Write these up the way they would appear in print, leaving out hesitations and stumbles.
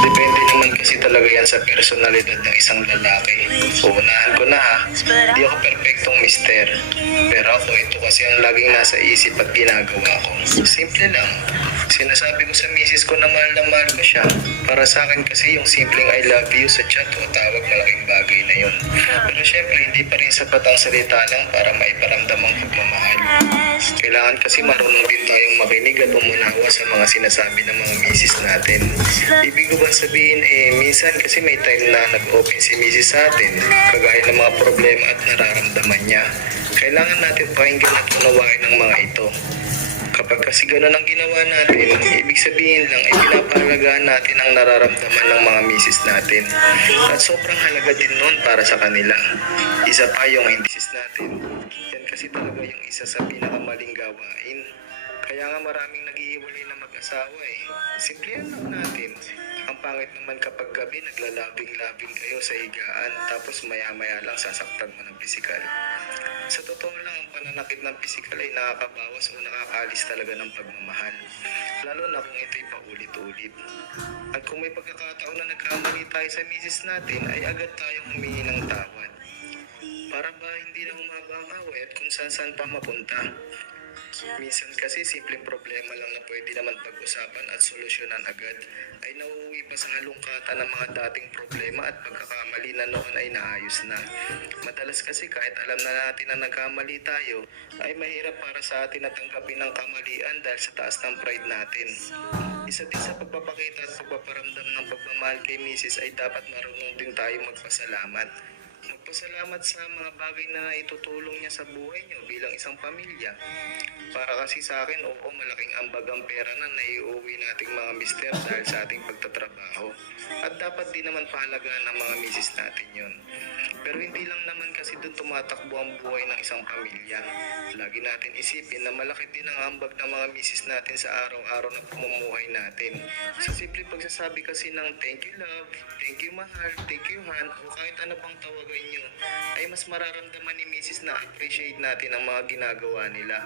Depende naman kasi talaga yan sa personalidad ng isang lalaki. Uunahan ko na ha, di ako perfectong mister. Pero ako, ito kasi ang laging nasa isip at ginagawa ko. Simple lang. Sinasabi ko sa misis ko na mahal ko siya. Para sa akin kasi yung simpleng I love you sa chat o tawag, malaking bagay na yun. Pero syempre, hindi pa rin sapat ang salita lang para maiparamdam ang pagmamahal. Kailangan kasi marunong din tayong makinig at umunawa sa mga sinasabi ng mga misis natin. Ibig ko ba sabihin minsan kasi may time na nag-open si misis sa atin, kagaya ng mga problema at nararamdaman niya. Kailangan natin pakinggan at unawain ng mga ito. Kapag kasi gano'n ang ginawa natin, ibig sabihin lang ay pinapahalagahan natin ang nararamdaman ng mga misis natin. At sobrang halaga din nun para sa kanila. Isa pa yung misis natin. Yan kasi talaga yung isa sa pinakamaling gawain. Kaya nga maraming naghihiwalay na mag-asawa eh. Simplihan lang natin. Ang pangit naman kapag gabi naglalabing-labing kayo sa higaan tapos maya-maya lang sasaktan mo ng pisikal. Sa totoo lang, ang pananakit ng pisikal ay nakakabawas o nakakaalis talaga ng pagmamahal. Lalo na kung ito'y paulit-ulit. At kung may pagkakataon na nagkamali tayo sa misis natin, ay agad tayong humingi ng tawad. Para ba hindi na humaba ang away at kung saan pa mapunta. Minsan kasi simpleng problema lang na pwede naman pag-usapan at solusyonan agad ay nauuwi pa sa halongkatan ng mga dating problema at pagkakamali na noon ay naayos na. Madalas kasi kahit alam na natin na nagkamali tayo ay mahirap para sa atin na tanggapin ang kamalian dahil sa taas ng pride natin. Isa din sa pagpapakita at pagpaparamdam ng pagmamahal kay misis ay dapat marunong din tayo magpasalamat. Magpasalamat sa mga bagay na naitutulong niya sa buhay niyo bilang isang pamilya. Para kasi sa akin, oo, malaking ambag ang pera na naiuwi nating mga mister dahil sa ating pagtatrabaho. At dapat din naman pahalagaan ng mga misis natin yun. Pero hindi lang naman kasi doon tumatakbo ang buhay ng isang pamilya. Lagi natin isipin na malaki din ang ambag ng mga misis natin sa araw-araw na pamumuhay natin. Sa simple pagsasabi kasi ng thank you love, thank you mahal, thank you han, o kahit ano pang tawagan nyo, ay mas mararamdaman ni misis na appreciate natin ang mga ginagawa nila.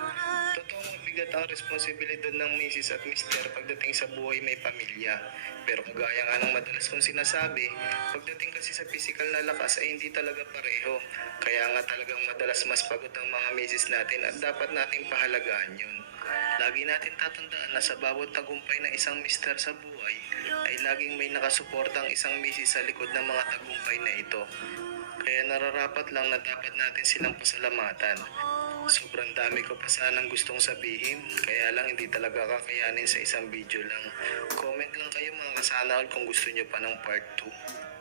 Totoong mabigat ang responsibilidad ng misis at mister pagdating sa buhay may pamilya. Pero kagaya nga ng madalas kong sinasabi, pagdating kasi sa physical na lakas ay hindi talaga pareho. Kaya nga talagang madalas mas pagod ang mga misis natin at dapat nating pahalagaan yun. Lagi natin tatandaan na sa bawat tagumpay ng isang mister sa buhay ay laging may nakasuportang isang misis sa likod ng mga tagumpay na ito. Kaya nararapat lang na dapat natin silang pasalamatan. Sobrang dami ko pa sanang gustong sabihin, kaya lang hindi talaga kakayanin sa isang video lang. Comment lang kayo mga kasanaol kung gusto nyo pa ng part 2.